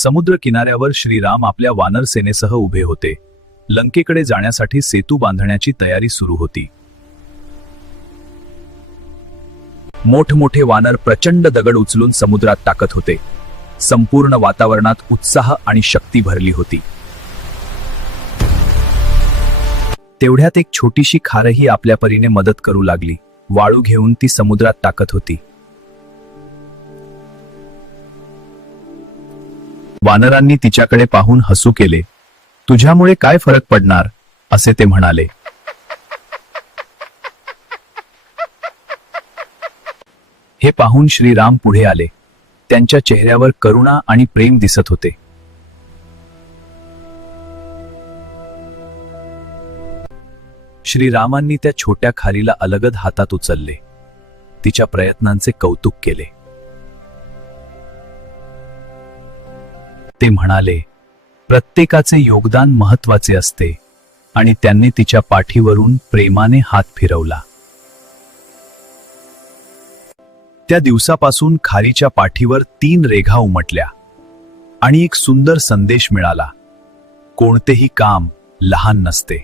समुद्र किनाऱ्यावर श्रीराम आपल्या वानर सेनेसह उभे होते. लंकेकडे जाण्यासाठी सेतू बांधण्याची तयारी सुरू होती. मोठमोठे वानर प्रचंड दगड उचलून समुद्रात टाकत होते. संपूर्ण वातावरणात उत्साह आणि शक्ती भरली होती. तेवढ्यात एक छोटीशी खारही आपल्या परीने मदत करू लागली. वाळू घेऊन ती समुद्रात टाकत होती. वानरांनी तिच्याकडे पाहून हसू केले. तुझ्यामुळे काय फरक पडणार, असे ते म्हणाले. हे पाहून श्रीराम पुढे आले. त्यांच्या चेहऱ्यावर करुणा आणि प्रेम दिसत होते. श्रीरामांनी त्या छोट्या खारीला अलगद हातात उचलले. तिच्या प्रयत्नांचे कौतुक केले. ते म्हणाले, प्रत्येकाचे योगदान महत्वाचे असते, आणि त्यांनी तिच्या पाठीवरून प्रेमाने हात फिरवला. त्या दिवसापासून खारीच्या पाठीवर 3 रेघा उमटल्या आणि एक सुंदर संदेश मिळाला. कोणतेही काम लहान नसते.